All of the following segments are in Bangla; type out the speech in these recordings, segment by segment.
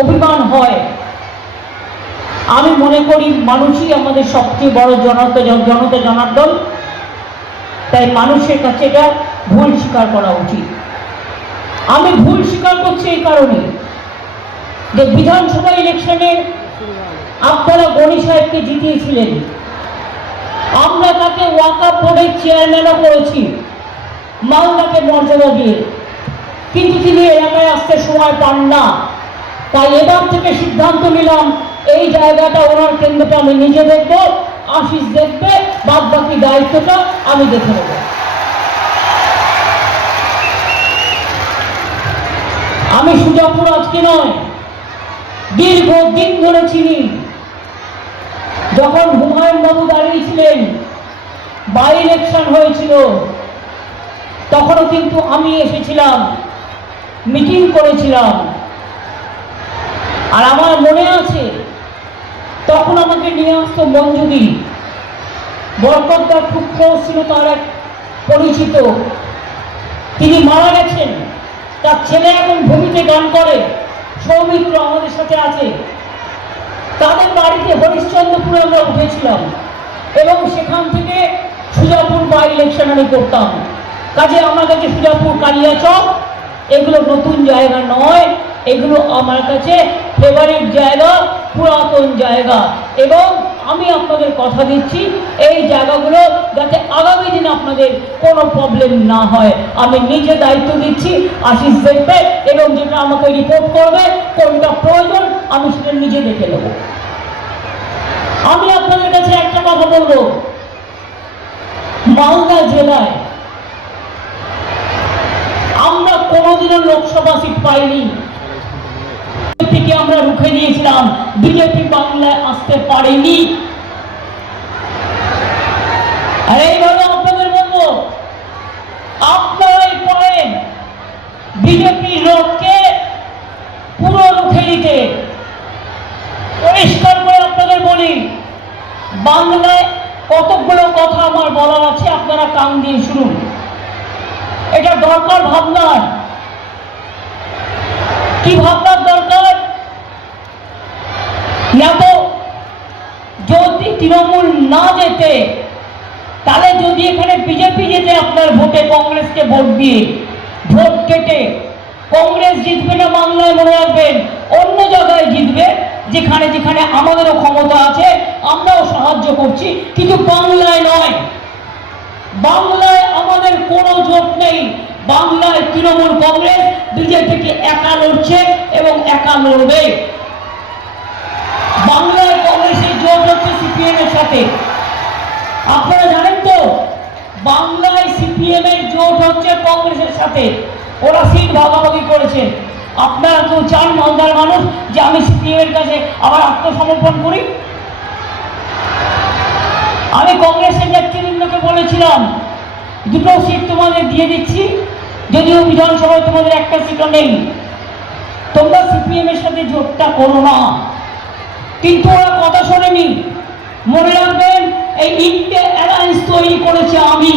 অভিমান হয়। আমি মনে করি মানুষই আমাদের সবচেয়ে বড় জনতা জনার্দন। তাই মানুষের কাছে এটা ভুল স্বীকার করা উচিত। আমি ভুল স্বীকার করছি এই কারণে যে বিধানসভা ইলেকশনে আপনারা গণি সাহেবকে জিতিয়েছিলেন, আমরা তাকে ওয়াকআপ বোর্ডের চেয়ারম্যানও করেছি মালদাকে মর্যাদা দিয়ে, কিন্তু তিনি এলাকায় আসতে সময় পান না। তাই এবার থেকে সিদ্ধান্ত নিলাম এই জায়গাটা ওনার কেন্দ্রটা আমি নিজে দেখব, আশিস দেখবে, বাদ বাকি দায়িত্বটা আমি দেখে নেব। আমি সুজাপুর আজকে নয়, দীর্ঘদিন ধরে চিনি। যখন হুমায়ুন বাবু দাঁড়িয়েছিলেন, বাই ইলেকশন হয়েছিল, তখনও কিন্তু আমি এসেছিলাম, মিটিং করেছিলাম। আর আমার মনে আছে তখন আমাকে নিয়ে আসতো মঞ্জুদি, বরকতদার খুব ক্লোজ ছিল, তার এক পরিচিত, তিনি মারা গেছেন। তার ছেলে এখন ভূমিতে গান করে, সৌমিত্র আমাদের সাথে আছে। তাদের বাড়িতে হরিশ্চন্দ্রপুরে আমরা উঠেছিলাম এবং সেখান থেকে সুজাপুর বাই ইলেকশন আমি করতাম। কাজে আমার কাছে সুজাপুর, কালিয়াচক এগুলো নতুন জায়গা নয়, এগুলো আমার কাছে ফেভারিট জায়গা, পুরাতন জায়গা। এবং আমি আপনাদের কথা দিচ্ছি এই জায়গাগুলো যাতে আগামী দিন আপনাদের কোনো প্রবলেম না হয়, আমি নিজে দায়িত্ব দিচ্ছি। আশিস দেখবে এবং যেটা আমাকে রিপোর্ট করবে, কোনটা প্রয়োজন আমি সেটা নিজে দেখে নেব। আমি আপনাদের কাছে একটা কথা বলবো, মালদা জেলায় আমরা কোনোদিনও লোকসভা সিট পাইনি, থেকে আমরা রুখে দিয়েছিলাম, বিজেপি বাংলায় আসতে পারেনি। আর এইভাবে আপনাদের বলবো, আপনারাই পারেন বিজেপির লোককে পুরো রুখে দিতে। পরিষ্কার করে আপনাদের বলি, বাংলায় কতগুলো কথা আমার বলার আছে, আপনারা কান দিয়ে শুনুন। এটা দরকার ভাবনার। কি ভাবনার দরকার? যদি তৃণমূল না যেতে, তাহলে যদি এখানে বিজেপি যেতে আপনার ভোটে, কংগ্রেসকে ভোট দিয়ে ভোট কেটে, কংগ্রেস জিতবে না বাংলায়, মনে রাখবেন, অন্য জায়গায় জিতবে, যেখানে যেখানে আমাদেরও ক্ষমতা আছে, আমরাও সাহায্য করছি, কিন্তু বাংলায় নয়। বাংলায় আমাদের কোনো জোট নেই। বাংলায় তৃণমূল কংগ্রেস বিজেপিকে একা লড়ছে এবং একা লড়বে। বাংলায় কংগ্রেসের জোট হচ্ছে সিপিএম এর সাথে। আপনারা জানেন তো, বাংলায় সিপিএম এর জোট হচ্ছে কংগ্রেসের সাথে, ওরা সিট ভাগাভাগি করেছে। আপনারা কেউ চান মালদার মানুষ যে আমি সিপিএম এর কাছে আবার আত্মসমর্পণ করি? আমি কংগ্রেসের নেতৃবৃন্দকে বলেছিলাম, দুটো সিট তোমাদের দিয়ে দিচ্ছি, যদিও বিধানসভায় তোমাদের একটা সিটও নেই, তোমরা সিপিএম এর সাথে জোটটা করো না। কিন্তু ওরা কথা শোনেনি। মনে রাখবেন, এই ইন্ডিয়া অ্যালায়েন্স তৈরি করেছে আমি,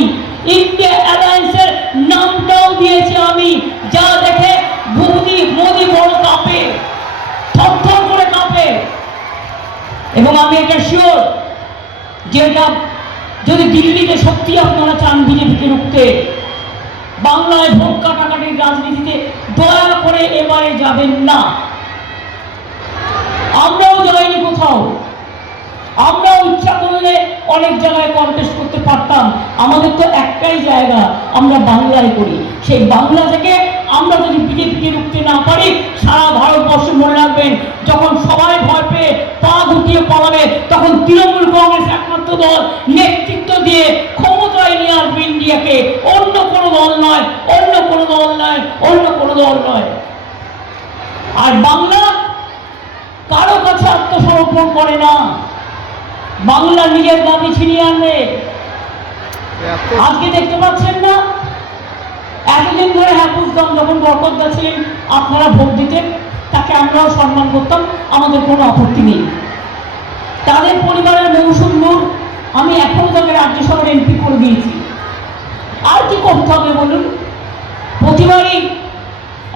ইন্ডিয়া অ্যালায়েন্সের নামটাও দিয়েছি আমি, যা দেখে মোদি বড় কাঁপে, থরথর করে কাঁপে। এবং আমি এটা শিওর যে এটা যদি দিল্লিতে সত্যি আপনারা চান বিজেপিকে রুখতে, বাংলায় ভোট কাটাকাটির রাজনীতিতে দয়া করে এবারে যাবেন না। আমরাও যাইনি কোথাও, আমরাও ইচ্ছা করলে অনেক জায়গায় কন্টেস্ট করতে পারতাম। আমাদের তো একটাই জায়গা, আমরা বাংলায় করি। সেই বাংলা থেকে আমরা যদি বিজেপিকে রুখতে না পারি, সারা ভারতবর্ষ মনে রাখবেন, যখন সবাই ভয় পেয়ে পা গুটিয়ে পালাবে, তখন তৃণমূল কংগ্রেস একমাত্র দল নেতৃত্ব দিয়ে ক্ষমতায় নিয়ে আসবে ইন্ডিয়াকে। অন্য কোনো দল নয়, অন্য কোনো দল নয়, অন্য কোনো দল নয়। আর বাংলা কারো কাছে আত্মসমর্পণ করে না। বাংলা নিজের দাবি ছিনিয়ে আনবে। আজকে দেখতে পাচ্ছেন না, এতদিন ধরে হাফুজদাম যখন বরকতদা ছিলেন, আপনারা ভোট দিতেন, তাকে আমরাও সম্মান করতাম, আমাদের কোনো আপত্তি নেই। তাদের পরিবারের মৌসুম নূর আমি এখনো তাকে রাজ্যসভার এমপি করে দিয়েছি। আর কি করতে হবে বলুন? প্রতিবারই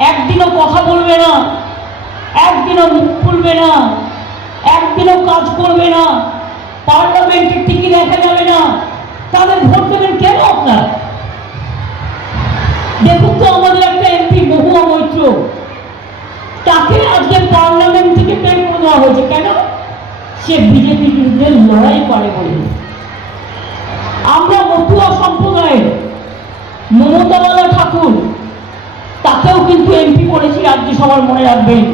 একদিনও কথা বলবে না, একদিন একদিনও মুখ খুলবে না, একদিনও কাজ করবে না, পার্লামেন্টের টিকি দেখা যাবে না, তাদের ভোট দেবেন কেন আপনার? দেখুন তো আমাদের একটা এমপি মহুয়া মৈত্র, তাকে আজকে পার্লামেন্ট থেকে বের করে দেওয়া হয়েছে কেন? সে বিজেপির বিরুদ্ধে লড়াই করে বলে। আমরা মতুয়া সম্প্রদায়ের মমতাওয়ালা ঠাকুর, তাকেও কিন্তু এমপি করেছি রাজ্যসভার, মনে রাখবেন।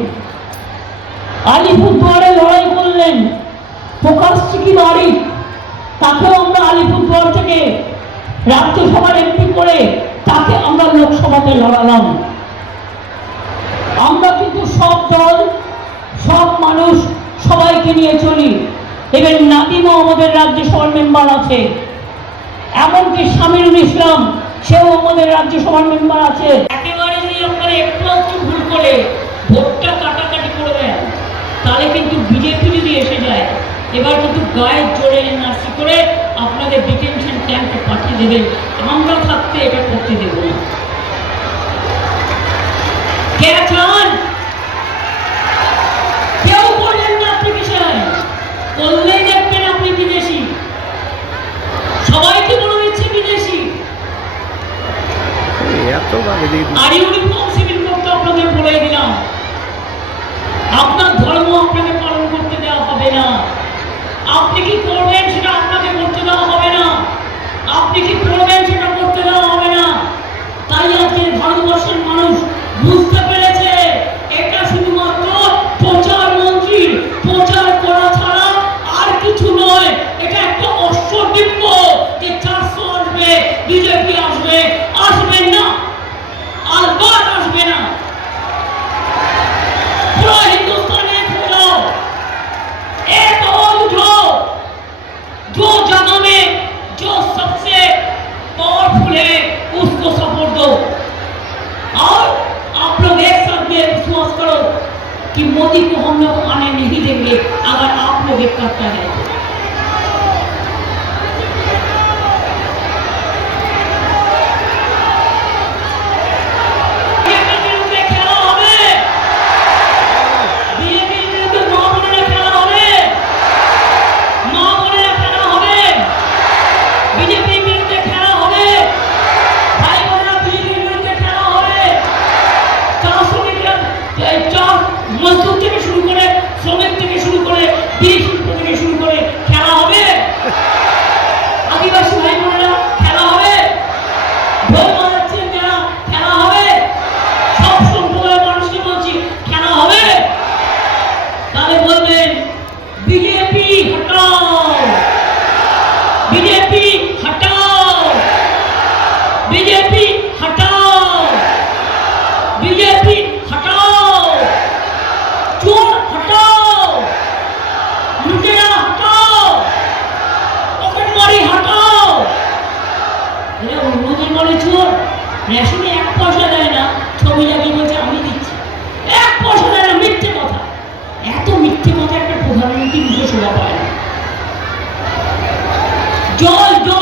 আলিপুরদুয়ারে লড়াই করলেন প্রকাশ সিকি বাড়ি, তাকেও আমরা আলিপুরদুয়ার থেকে রাজ্যসভার এমপি করে তাকে আমরা লোকসভাতে লড়ালাম। আমরা কিন্তু সব দল, সব মানুষ, সবাইকে নিয়ে চলি। এবার নাদিমও আমাদের রাজ্যসভার মেম্বার আছে, এমনকি শামিরুল ইসলাম, সেও আমাদের রাজ্যসভার মেম্বার আছে। একেবারে যদি আপনারা একটু একটু ভুল করে ভোটটা কাটাকাটি করে দেন, তাহলে কিন্তু বিজেপি যদি এসে যায়, এবার কিন্তু গায়ের জোরে এনআরসি করে আপনাদের ডিটেনশন ক্যাম্পে পাঠিয়ে দেবেন। আমরা থাকতে এটা করতে দেব না। কে চান? কেউ বলেন না আপনি বিষয় করলেই দেখবেন আপনি বিদেশি, সবাইকে বলে দিচ্ছে বিদেশি। আর ইউনিফর্ম সিভিল কোড আপনাদের বলে দিলাম, আপনার ধর্ম আপনাকে পালন করতে দেওয়া হবে না। আপনি কি করবেন সেটা আপনাকে করতে দেওয়া হবে না, আপনি কি করবেন সেটা করতে দেওয়া হবে না। তাই আজকে ভারতবর্ষের মানুষ বুঝতে পেরেছে এটা শুধুমাত্র প্রচার মন্ত্রী, প্রচার করা ছাড়া আর কিছু নয়। এটা একটা অশ্বডিম্ব যে 400 আসবে, বিজেপি আসবে, আসবেন না, আলবাত আসবে না। पूरा हिंदुस्तान एक हो जाओ, एक आवाज उठाओ, जो जगह में जो सबसे पावरफुल है उसको सपोर्ट दो। और आप लोग एक साथ में विश्वास करो कि मोदी को हम लोग आने नहीं देंगे अगर आप लोग एक करता है। মজদুর থেকে শুরু করে, শ্রমিক থেকে শুরু করে, বীর শিল্প থেকে শুরু করে খেলা হবে। আদিবাসী ভাই বোনেরা খেলা হবে, ঢোল বাজাচ্ছেন যারা খেলা হবে, সব সম্প্রদায়ের মানুষকে বলছি খেলা হবে। তাহলে বলবেন বিজেপি হটাও, বিজেপি হটাও, বিজেপি হটাও, বিজেপি হটাও, চোর হটাও, লুটেরা হটাও, পকেটমারি হটাও। এরা অন্যদের বলে চোর, রেশনে 1 পয়সা দেয় না, ছবি লাগিয়ে বলছে আমি দিচ্ছি। 1 পয়সা দেয় না, মিথ্যে কথা। এত মিথ্যে কথা একটা প্রধানমন্ত্রী মুখে শোভা পায় না। জল জল